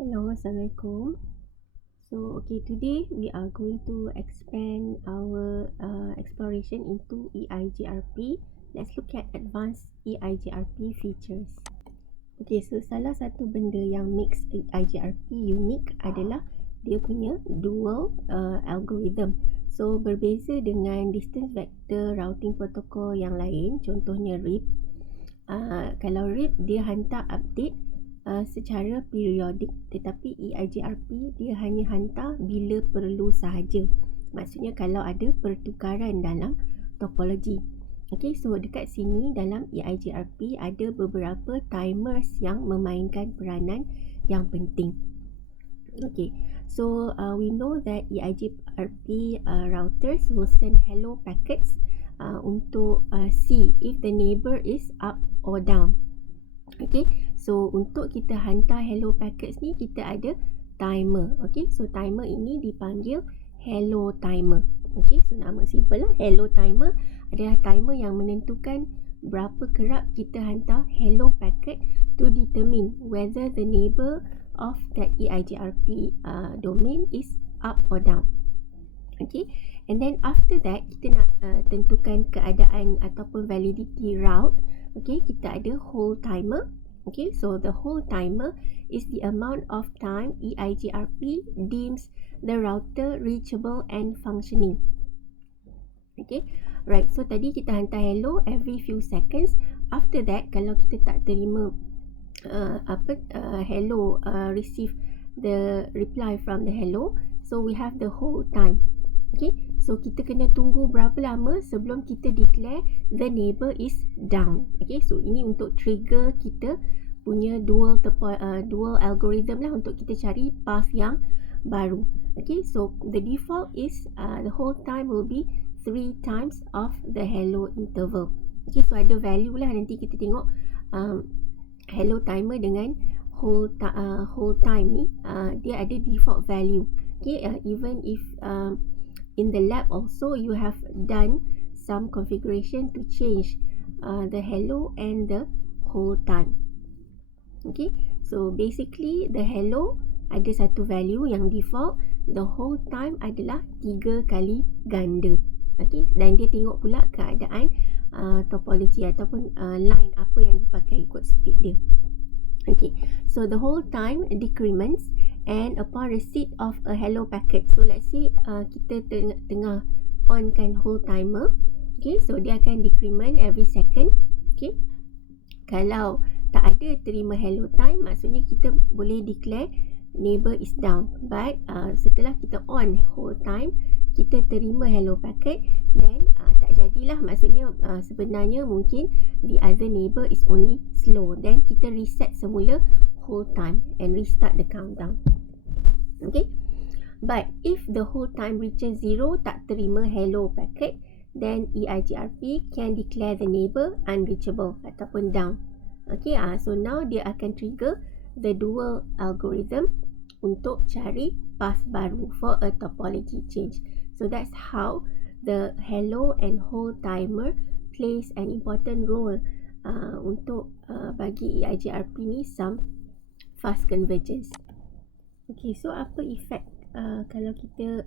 Hello, Assalamualaikum. So, today we are going to expand our exploration into Eigrp. Let's look at advanced Eigrp features. So salah satu benda yang makes Eigrp unique adalah dia punya dual algorithm. So, berbeza dengan distance vector routing protocol yang lain, contohnya RIP. Kalau RIP, dia hantar update secara periodik, tetapi Eigrp dia hanya hantar bila perlu sahaja. Maksudnya kalau ada pertukaran dalam topologi. So dekat sini dalam Eigrp ada beberapa timers yang memainkan peranan yang penting. So we know that Eigrp routers will send hello packets untuk see if the neighbor is up or down. So untuk kita hantar hello packets ni, kita ada timer. So timer ini dipanggil hello timer. So nama simple lah, hello timer adalah timer yang menentukan berapa kerap kita hantar hello packet to determine whether the neighbor of that Eigrp domain is up or down. And then after that, kita nak tentukan keadaan ataupun validity route. Kita ada hold timer. So the hold timer is the amount of time Eigrp deems the router reachable and functioning. Right, so tadi kita hantar hello every few seconds. After that, kalau kita tak terima hello, receive the reply from the hello, so we have the hold time. So kita kena tunggu berapa lama sebelum kita declare the neighbor is down. So ini untuk trigger kita punya dual algorithm lah, untuk kita cari path yang baru. So the default is the hold time will be 3 times of the hello interval. So ada value lah, nanti kita tengok hello timer dengan hold time ni dia ada default value. Even if in the lab also you have done some configuration to change the hello and the hold time. So basically the hello ada satu value yang default, the hold time adalah 3 kali ganda. Dan dia tengok pula keadaan topologi ataupun line apa yang dipakai ikut speed dia. So the hold time decrements and upon receipt of a hello packet. So let's say kita tengah on kan hold timer. So dia akan decrement every second. Kalau tak ada terima hello time, maksudnya kita boleh declare neighbor is down. But setelah kita on hold time, kita terima hello packet, then tak jadilah, maksudnya sebenarnya mungkin the other neighbor is only slow. Then kita reset semula hold time and restart the countdown. But if the hold time reaches 0, tak terima hello packet, then Eigrp can declare the neighbor unreachable ataupun down. So now dia akan trigger the dual algorithm untuk cari path baru for a topology change. So that's how the hello and hold timer plays an important role untuk bagi Eigrp ni some fast convergence. So apa effect kalau kita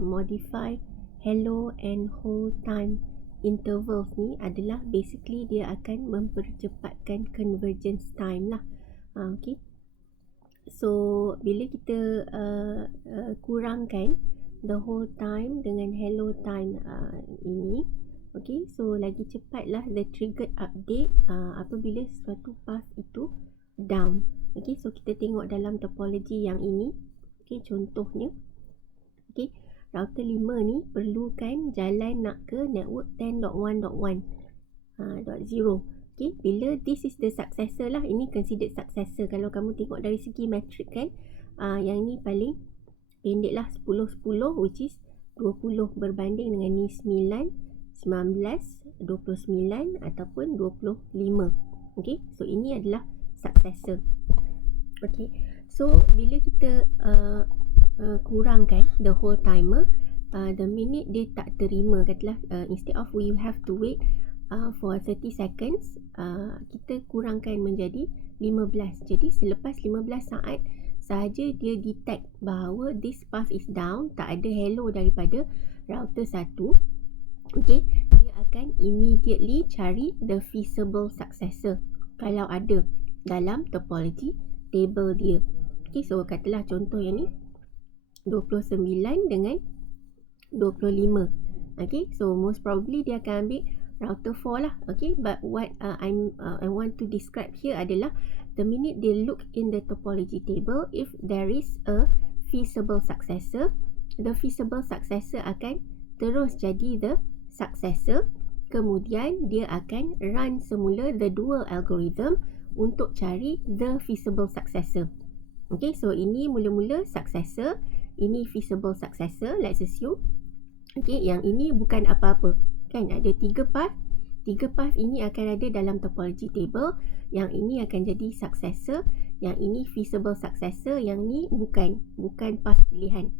modify hello and hold time intervals ni adalah basically dia akan mempercepatkan convergence time lah. So bila kita kurangkan the hold time dengan hello time ini, so lagi cepat lah the triggered update apabila sesuatu path itu down. So kita tengok dalam topologi yang ini. Contohnya router 5 ni perlukan jalan nak ke network 10.1.1.0. Bila this is the successor lah, ini considered successor. Kalau kamu tengok dari segi metrik kan, yang ni paling pendek lah, 10-10, which is 20 berbanding dengan ni 9, 19, 29 ataupun 25. So ini adalah successor. So bila kita kurangkan the whole timer, the minute dia tak terima, katalah instead of we have to wait for 30 seconds, kita kurangkan menjadi 15. Jadi selepas 15 saat sahaja dia detect bahawa this path is down, tak ada hello daripada router 1, okay, dia akan immediately cari the feasible successor kalau ada dalam topology table dia. Okay, so katalah contoh yang ni 29 dengan 25. Okay, so most probably dia akan ambil router 4 lah. Okay, but what I want to describe here adalah the minute they look in the topology table, if there is a feasible successor, the feasible successor akan terus jadi the successor. Kemudian dia akan run semula the dual algorithm untuk cari the feasible successor. Okay, so ini mula-mula successor, ini feasible successor, let's assume. Okay, yang ini bukan apa-apa. Kan ada 3 path. 3 path ini akan ada dalam topology table. Yang ini akan jadi successor, yang ini feasible successor, yang ni bukan path pilihan.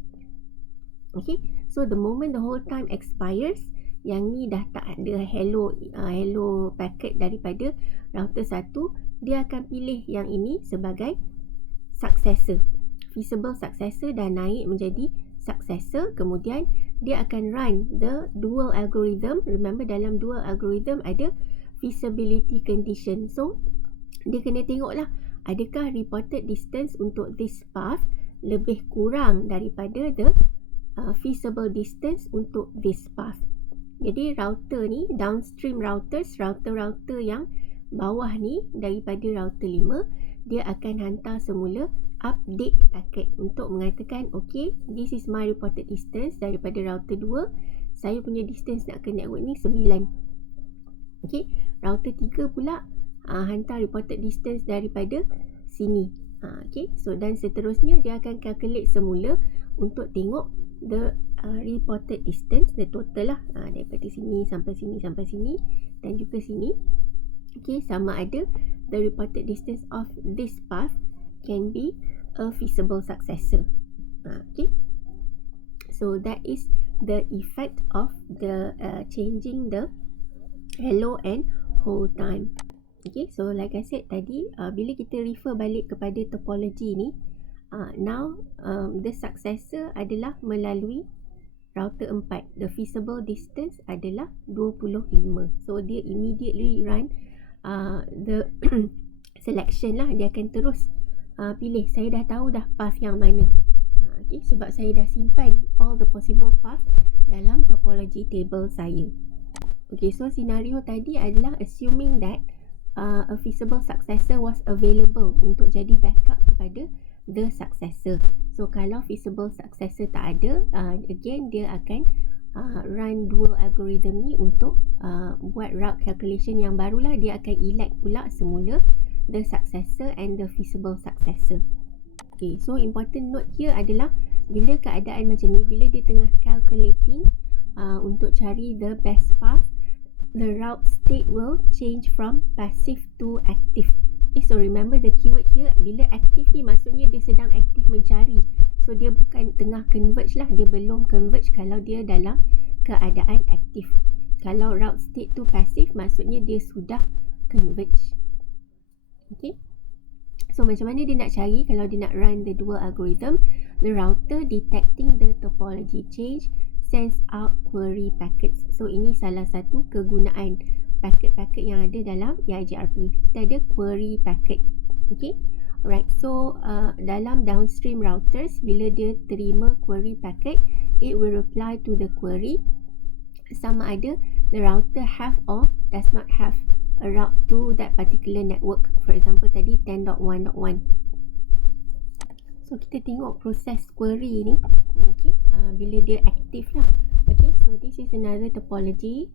Okay, so the moment the whole time expires, yang ni dah tak ada hello packet daripada router 1, dia akan pilih yang ini sebagai successor. Feasible successor dah naik menjadi successor, kemudian dia akan run the dual algorithm. Remember, dalam dual algorithm ada feasibility condition. So dia kena tengok lah, adakah reported distance untuk this path lebih kurang daripada the feasible distance untuk this path. Jadi router ni, downstream routers, router yang bawah ni daripada router 5, dia akan hantar semula update packet untuk mengatakan, okay, this is my reported distance daripada router 2. Saya punya distance nak ke network ni 9. Okay, router 3 pula hantar reported distance daripada sini. Okay, so dan seterusnya dia akan calculate semula untuk tengok the reported distance, the total lah, daripada sini sampai sini sampai sini dan juga sini. Okay, sama ada the reported distance of this path can be a feasible successor. Okay, so that is the effect of the changing the hello and hold time. Okay, so like I said tadi, bila kita refer balik kepada topology ni, now the successor adalah melalui router 4. The feasible distance adalah 25. So dia immediately run the selection lah. Dia akan terus pilih. Saya dah tahu dah path yang mana. Okay, sebab saya dah simpan all the possible path dalam topology table saya. Okay, so scenario tadi adalah assuming that a feasible successor was available untuk jadi backup kepada the successor. So kalau feasible successor tak ada, again dia akan run dual algorithm ni untuk buat route calculation yang barulah. Dia akan elect pula semula the successor and the feasible successor. Okay, so important note here adalah bila keadaan macam ni, bila dia tengah calculating untuk cari the best path, the route state will change from passive to active. Okay, so remember the keyword here, bila active ni maksudnya dia sedang aktif mencari. So dia bukan tengah converge lah, dia belum converge kalau dia dalam keadaan aktif. Kalau route state tu passive, maksudnya dia sudah converge. Okay, so macam mana dia nak cari kalau dia nak run the dual algorithm? The router detecting the topology change sends out query packets. So ini salah satu kegunaan paket-paket yang ada dalam Eigrp. Kita ada query packet. Okay, alright. So dalam downstream routers, bila dia terima query packet, it will reply to the query sama ada the router have or does not have a route to that particular network. For example tadi 10.1.1. So kita tengok proses query ni. Okay, bila dia aktif lah. Okay, so this is another topology.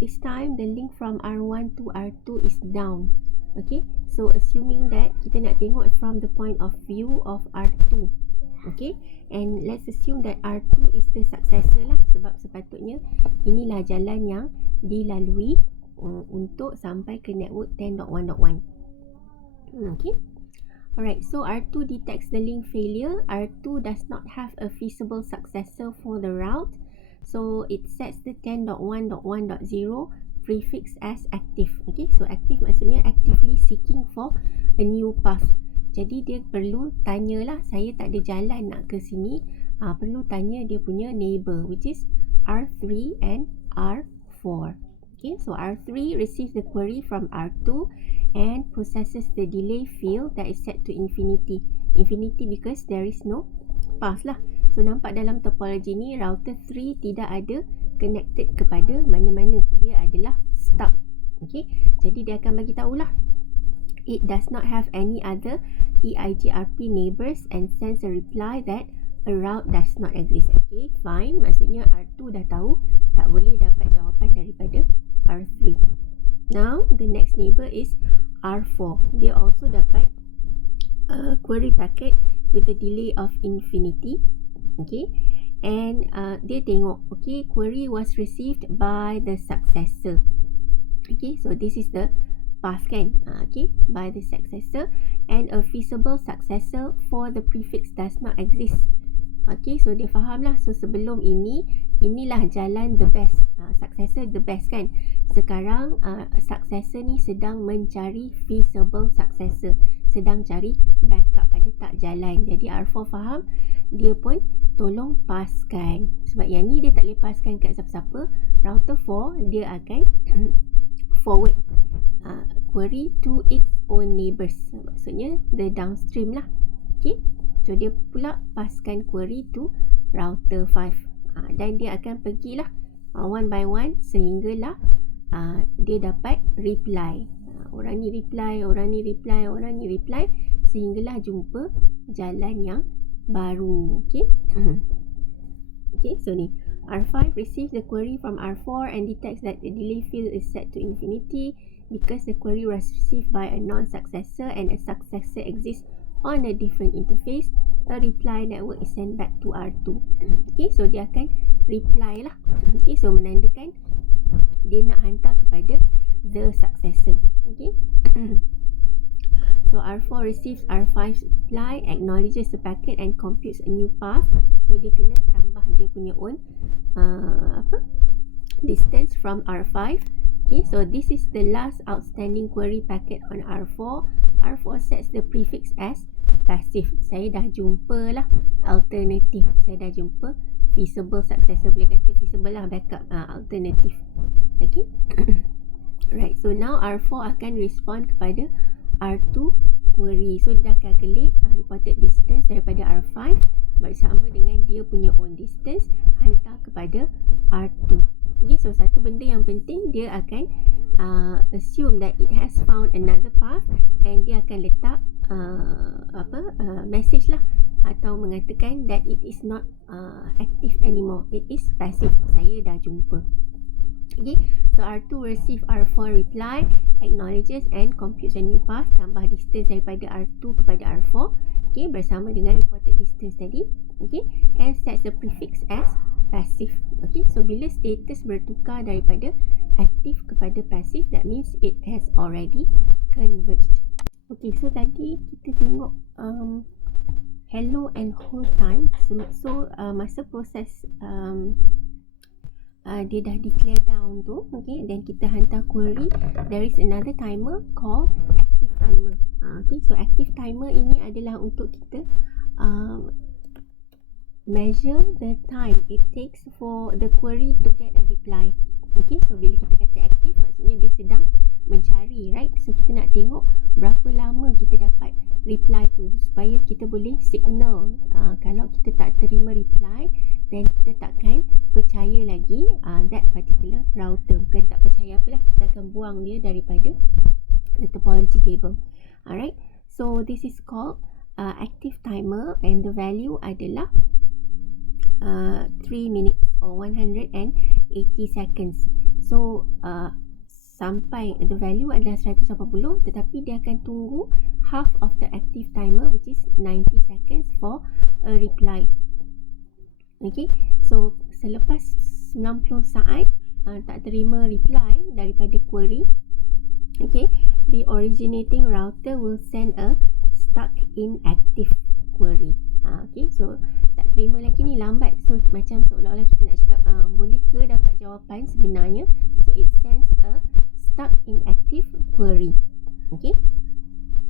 This time the link from R1 to R2 is down. Okay, so assuming that kita nak tengok from the point of view of R2. Okay, and let's assume that R2 is the successor lah, sebab sepatutnya inilah jalan yang dilalui untuk sampai ke network 10.1.1. Okay, alright, so R2 detects the link failure. R2 does not have a feasible successor for the route, so it sets the 10.1.1.0 prefix as active. Okay, so active maksudnya actively seeking for a new path. Jadi dia perlu tanyalah, saya tak ada jalan nak ke sini. Perlu tanya dia punya neighbor, which is R3 and R4. Okay, so R3 receives the query from R2 and processes the delay field that is set to infinity. Infinity because there is no path lah. So nampak dalam topology ni router 3 tidak ada connected kepada mana-mana. Dia adalah stuck. Okay, jadi dia akan bagi tahulah it does not have any other Eigrp neighbors and sends a reply that a route does not exist. Okay, fine. Maksudnya R2 dah tahu tak boleh dapat jawapan daripada R3. Now, the next neighbor is R4. Dia also dapat query packet with a delay of infinity. Okay, and dia tengok, okay, query was received by the successor. Okay, so this is the path kan, okay, by the successor, and a feasible successor for the prefix does not exist. Okay, so dia faham lah. So sebelum ini, inilah jalan the best, successor the best kan. Sekarang successor ni sedang mencari feasible successor, sedang cari backup, ada tak jalan. Jadi R4 faham, dia pun tolong paskan. Sebab yang ni dia tak boleh paskan kat siapa-siapa. Router 4 dia akan forward query to its own neighbors. Maksudnya the downstream lah. Okay, so dia pula paskan query to router 5, dan dia akan pergilah one by one sehinggalah dia dapat reply. Orang ni reply, orang ni reply, orang ni reply, sehinggalah jumpa jalan yang baru. Okay. Okay, so ni R5 receives the query from R4 and detects that the delay field is set to infinity because the query was received by a non-successor and a successor exists on a different interface. A reply network is sent back to R2. Okay, so dia akan reply lah. Okay, so menandakan dia nak hantar kepada the successor. Okay. So R4 receives R5's reply, acknowledges the packet and computes a new path. So dia kena tambah dia punya own distance from R5. Okay, so this is the last outstanding query packet on R4. R4 sets the prefix as passive. Saya dah jumpa lah alternative. Saya dah jumpa feasible successor. Boleh kata feasible lah backup alternative. Okay. Right, so now R4 akan respond kepada R2 query. So dia dah calculate reported distance daripada R5 bersama dengan dia punya own distance, hantar kepada R2. Okay, so satu benda yang penting, dia akan assume that it has found another path and dia akan letak message lah, atau mengatakan that it is not active anymore, it is passive. Saya dah jumpa. Okay, so R2 receive R4 reply, acknowledges and computes a new path, tambah distance daripada R2 kepada R4, okay, bersama dengan reported distance tadi. Okay, and sets the prefix as passive. Okay, so bila status bertukar daripada aktif kepada passive, that means it has already converged. Okay, so tadi kita tengok hello and hold time. So masa proses dia dah declare down tu, okay, dan kita hantar query, there is another timer called active timer. Okay, so active timer ini adalah untuk kita measure the time it takes for the query to get a reply. Okay, so bila kita kata active, maksudnya dia sedang mencari, right? So kita nak tengok berapa lama kita dapat reply tu, supaya kita boleh signal kalau kita tak terima reply, then kita takkan percaya lagi that particular router. Bukan tak percaya apalah, kita akan buang dia daripada the topology table. Alright, so this is called active timer and the value adalah 3 minutes or 180 seconds. So sampai the value adalah 180, tetapi dia akan tunggu half of the active timer, which is 90 seconds for a reply. Okay, so selepas 90 saat tak terima reply daripada query, okay, the originating router will send a stuck inactive query. Okay, so tak terima lagi ni, lambat. So macam seolah-olah kita nak cakap boleh ke dapat jawapan sebenarnya. So it sends a stuck inactive query. Okay,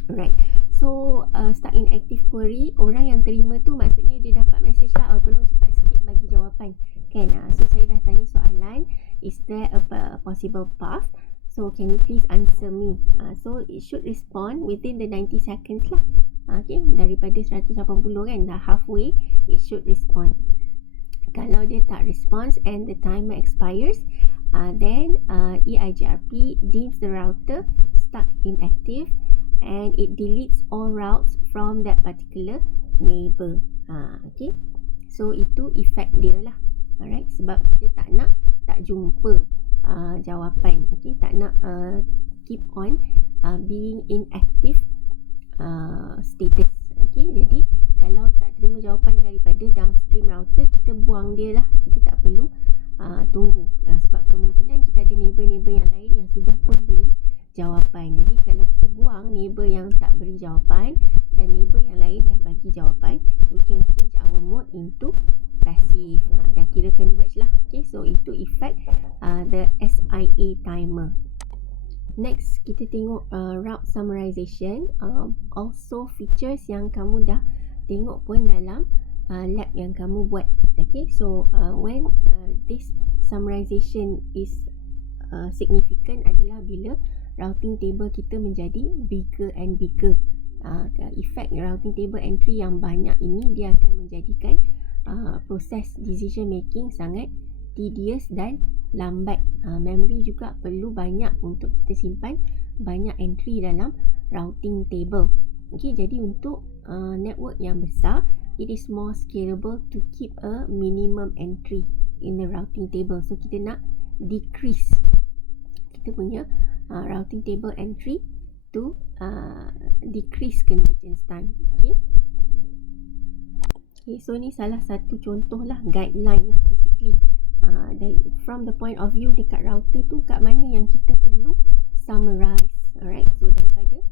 alright. So stuck in active query, orang yang terima tu maksudnya dia dapat message lah, tolong cepat sikit bagi jawapan kan. So saya dah tanya soalan, is there a possible path, so can you please answer me. So it should respond within the 90 seconds lah. Okay, daripada 180 kan, dah halfway it should respond. Kalau dia tak response and the timer expires, then Eigrp deems the router stuck inactive and it deletes all routes from that particular neighbor. Okay, so itu effect dia lah. Alright, sebab kita tak jumpa jawapan. Okay, tak nak keep on being inactive status. Okay, jadi kalau tak terima jawapan daripada downstream router, kita buang dia lah. Kita tak perlu tunggu, sebab kemungkinan kita ada neighbor-neighbor yang lain yang sudah pun beri jawapan. Jadi kalau kita buang neighbor yang tak beri jawapan dan neighbor yang lain dah bagi jawapan, we can change our mode into passive. Dah kira converge lah. Okay, so itu effect the SIA timer. Next, kita tengok route summarization. Also features yang kamu dah tengok pun dalam lab yang kamu buat. Okay, so when this summarization is significant adalah bila routing table kita menjadi bigger and bigger. Effect routing table entry yang banyak ini, dia akan menjadikan proses decision making sangat tedious dan lambat. Memory juga perlu banyak untuk kita simpan banyak entry dalam routing table. Okay, jadi untuk network yang besar, it is more scalable to keep a minimum entry in the routing table. So kita nak decrease kita punya routing table entry to decrease convergence time. Okay, so ni salah satu contoh lah, guideline lah basically. From the point of view dekat router tu, kat mana yang kita perlu summarize. Alright, so daripada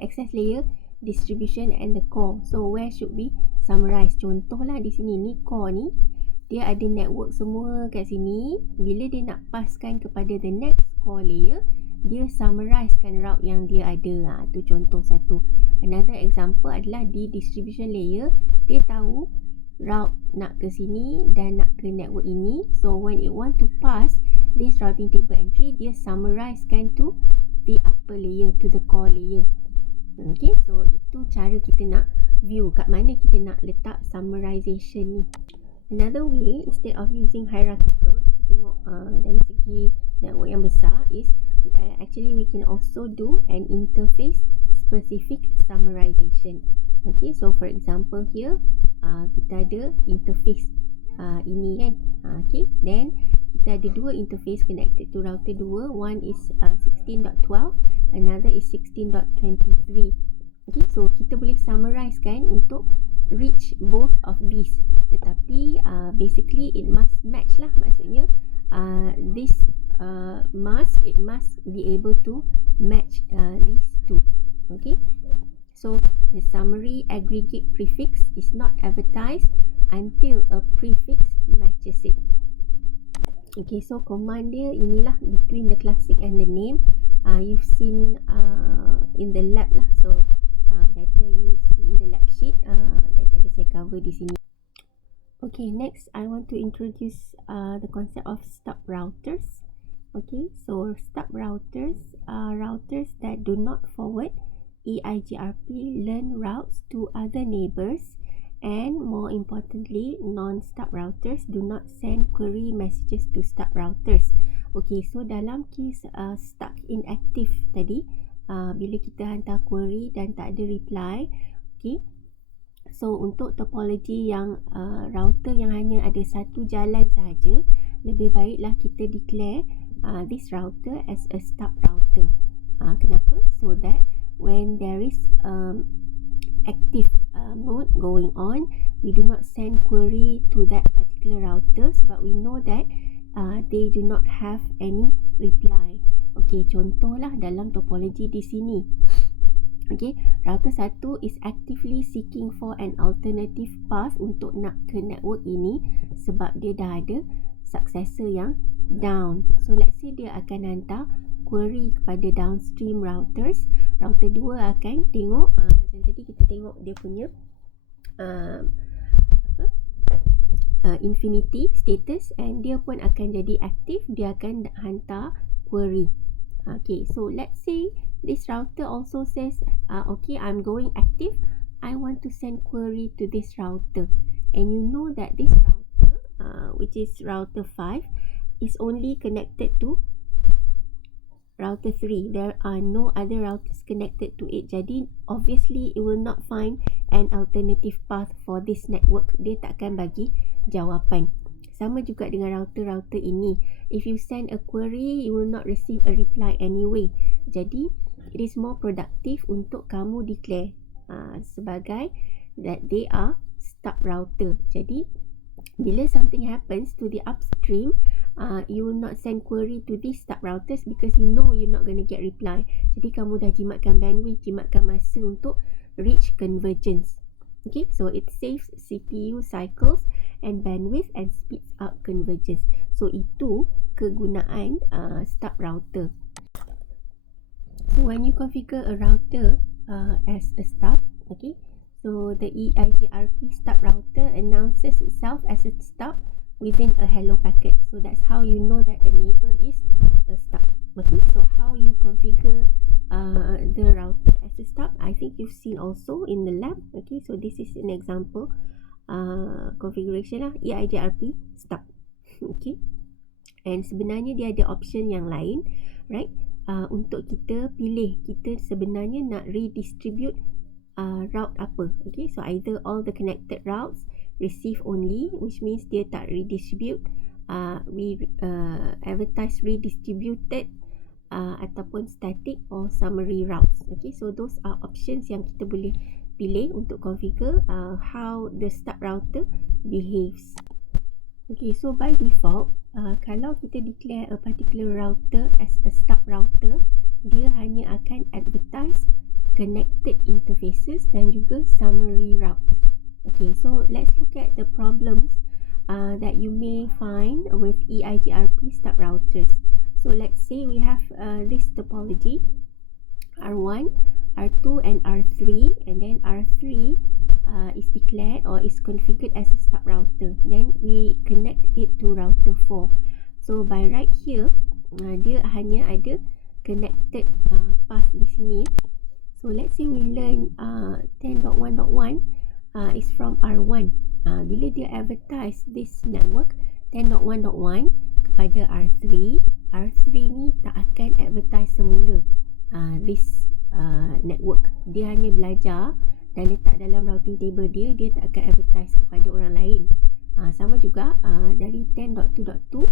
access layer, distribution and the core. So where should we summarize? Contoh lah di sini, ni core ni dia ada network semua kat sini. Bila dia nak passkan kepada the next core layer, dia summarizekan route yang dia ada. Tu contoh satu. Another example adalah di distribution layer, dia tahu route nak ke sini dan nak ke network ini. So when it want to pass this routing table entry, dia summarizekan to the upper layer, to the core layer. Okay, so itu cara kita nak view kat mana kita nak letak summarization ni. Another way, instead of using hierarchical, kita tengok dari segi network yang besar, is actually we can also do an interface specific summarization. Okay, so for example here, kita ada interface ini kan. Okay, then kita ada dua interface connected to router 2. One is 16.12, another is 16.23. Okay, so kita boleh summarize kan untuk reach both of these. Tetapi basically it must match lah. Maksudnya this mask, it must be able to match these two. Okay, so the summary aggregate prefix is not advertised until a prefix matches it. Okay, so command dia inilah, between the classic and the name. You've seen in the lab lah, so better you see in the lab sheet daripada saya cover di sini. Okay, next I want to introduce the concept of stub routers. Okay, so stub routers are routers that do not forward Eigrp learn routes to other neighbors, and more importantly, non-stub routers do not send query messages to stub routers. Okay, so dalam case stuck inactive tadi, bila kita hantar query dan tak ada reply, okay, so untuk topology yang router yang hanya ada satu jalan sahaja, lebih baiklah kita declare this router as a stub router. Kenapa? So that when there is active mode going on, we do not send query to that particular router, sebab we know that they do not have any reply. Okay, contohlah dalam topology di sini. Okay, router 1 is actively seeking for an alternative path untuk nak ke network ini sebab dia dah ada successor yang down. So let's say dia akan hantar query kepada downstream routers router 2 akan tengok macam tadi kita tengok dia punya infinity status, and dia pun akan jadi aktif, dia akan hantar query. Okay, so let's say this router also says okay, I'm going active, I want to send query to this router, and you know that this router which is router 5 is only connected to router 3. There are no other routers connected to it, jadi obviously it will not find an alternative path for this network. Dia takkan bagi jawapan. Sama juga dengan router-router ini. If you send a query, you will not receive a reply anyway. Jadi it is more productive untuk kamu declare sebagai that they are stub router. Jadi bila something happens to the upstream, you will not send query to these stub routers because you know you're not going to get reply. Jadi kamu dah jimatkan bandwidth, jimatkan masa untuk reach convergence. Okay, so it saves CPU cycles and bandwidth and speeds up convergence. So itu kegunaan stub router. So when you configure a router as a stub, okay, so the Eigrp stub router announces itself as a stub within a hello packet. So that's how you know that a neighbor is a stub. Okay, so how you configure the router as a stub, I think you've seen also in the lab. Okay, so this is an example configuration lah, Eigrp stub. Okay, and sebenarnya dia ada option yang lain, right? Untuk kita pilih, kita sebenarnya nak redistribute route apa. Okay, so either all the connected routes receive only, which means dia tak redistribute, we advertise redistributed, ataupun static or summary routes. Okay, so those are options yang kita boleh pilih untuk configure how the stub router behaves. Okay, so by default, kalau kita declare a particular router as a stub router, dia hanya akan advertise connected interfaces dan juga summary route. Okay, so let's look at the problems that you may find with Eigrp stub routers. So let's say we have this topology R1, R2 and R3, and then R3 is declared or is configured as a stub router. Then we connect it to router 4. So by right here, dia hanya ada connected path di sini. So let's say we learn 10.1.1 is from R1. Bila dia advertise this network 10.1.1 kepada R3, R3 ni tak akan advertise semula this network. Dia hanya belajar dan letak dalam routing table dia, dia tak akan advertise kepada orang lain. Sama juga dari 10.2.2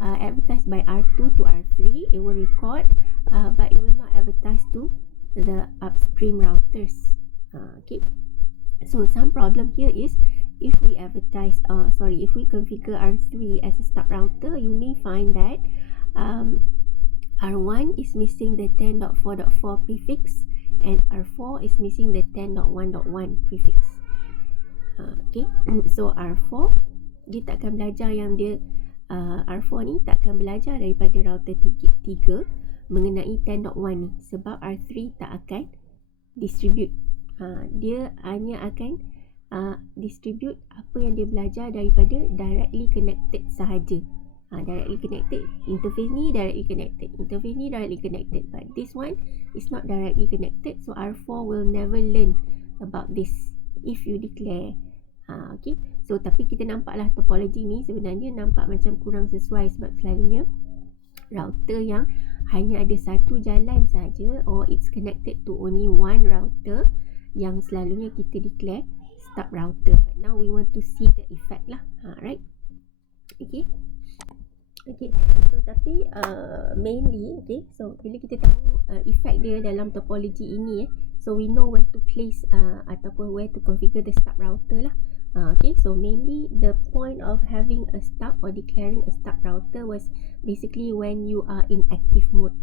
advertised by R2 to R3, it will record but it will not advertise to the upstream routers. Okay, so some problem here is if we advertise if we configure R3 as a stub router, you may find that R1 is missing the 10.4.4 prefix and R4 is missing the 10.1.1 prefix. Okay, so R4 dia takkan belajar yang dia R4 ni takkan belajar daripada router 3 mengenai 10.1 ni sebab R3 tak akan distribute. Dia hanya akan distribute apa yang dia belajar daripada directly connected sahaja. Directly connected, interface ni directly connected, interface ni directly connected, but this one is not directly connected, so R4 will never learn about this if you declare. Okay, so tapi kita nampaklah topologi ni sebenarnya nampak macam kurang sesuai sebab selalunya router yang hanya ada satu jalan saja or it's connected to only one router yang selalunya kita declare stub router. But now we want to see the effect lah, right? Okay. Okay, so tapi mainly, okay, so bila kita tahu effect dia dalam topologi ini, so we know where to place ataupun where to configure the stub router lah. Okay, so mainly the point of having a stub or declaring a stub router was basically when you are in active mode.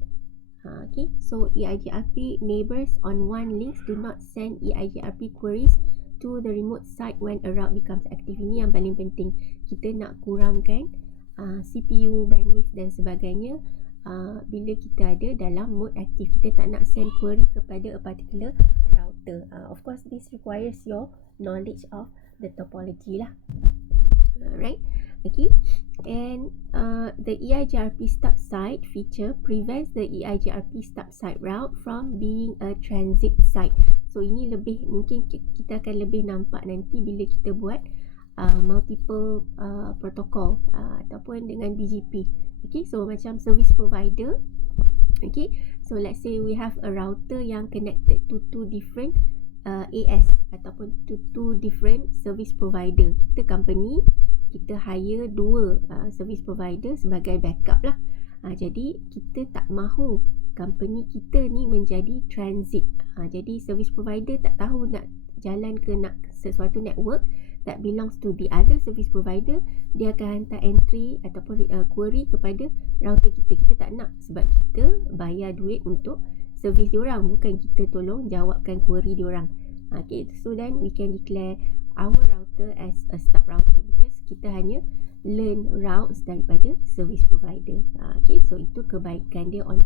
Okay, so Eigrp neighbors on one links do not send Eigrp queries to the remote site when a route becomes active. Ini yang paling penting, kita nak kurangkan CPU, bandwidth dan sebagainya bila kita ada dalam mode aktif. Kita tak nak send query kepada a particular router. Of course, this requires your knowledge of the topology lah. Right? Okay. And the Eigrp stub site feature prevents the Eigrp stub site route from being a transit site. So ini lebih, mungkin kita akan lebih nampak nanti bila kita buat multiple protocol ataupun dengan BGP. Okay, so macam service provider. Okay, so let's say we have a router yang connected to two different AS ataupun to two different service provider. Kita company, kita hire dua service provider sebagai backup lah. Jadi kita tak mahu company kita ni menjadi transit. Jadi service provider tak tahu nak jalan ke nak sesuatu network that belongs to the other service provider, dia akan hantar entry ataupun query kepada router kita. Kita tak nak, sebab kita bayar duit untuk servis diorang, bukan kita tolong jawabkan query diorang. Okay, so then we can declare our router as a stub router because kita hanya learn routes daripada service provider. Okay, so itu kebaikan dia on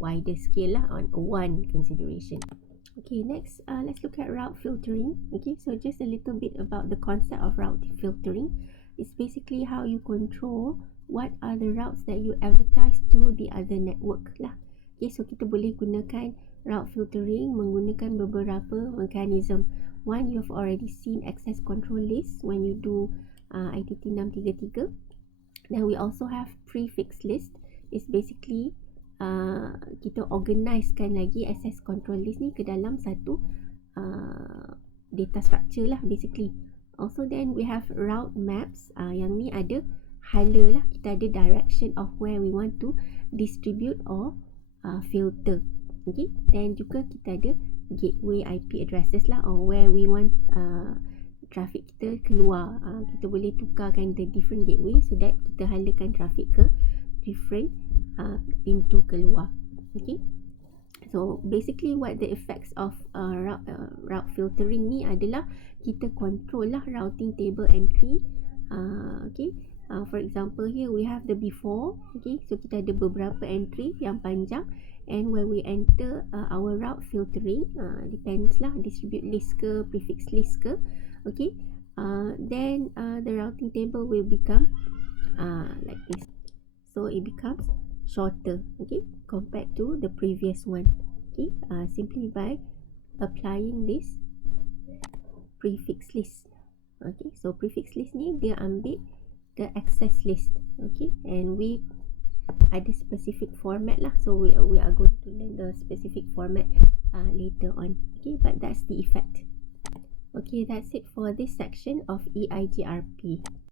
wider scale lah, on one consideration. Okay, next let's look at route filtering. Okay, so just a little bit about the concept of route filtering. It's basically how you control what are the routes that you advertise to the other network lah. Okay, so kita boleh gunakan route filtering menggunakan beberapa mechanism. One, you've already seen access control list when you do ITT651. Then we also have prefix list. It's basically kita organisekan lagi access control list ni ke dalam satu data structure lah basically. Also then we have route maps. Yang ni ada hala lah, kita ada direction of where we want to distribute or filter. Okay, then juga kita ada gateway IP addresses lah, or where we want traffic kita keluar. Kita boleh tukarkan the different gateway so that kita halakan traffic ke different pintu keluar. Okay, so basically what the effects of route filtering ni adalah kita control lah routing table entry. Okay, for example here we have the before. Okay, so kita ada beberapa entry yang panjang, and when we enter our route filtering, depends lah, distribute list ke prefix list ke. Okay, then the routing table will become like this. So it becomes shorter, okay, compared to the previous one. Okay, simply by applying this prefix list. Okay, so prefix list ni dia ambil the access list. Okay, and we ada specific format lah, so we are going to learn the specific format later on. Okay, but that's the effect. Okay, that's it for this section of Eigrp.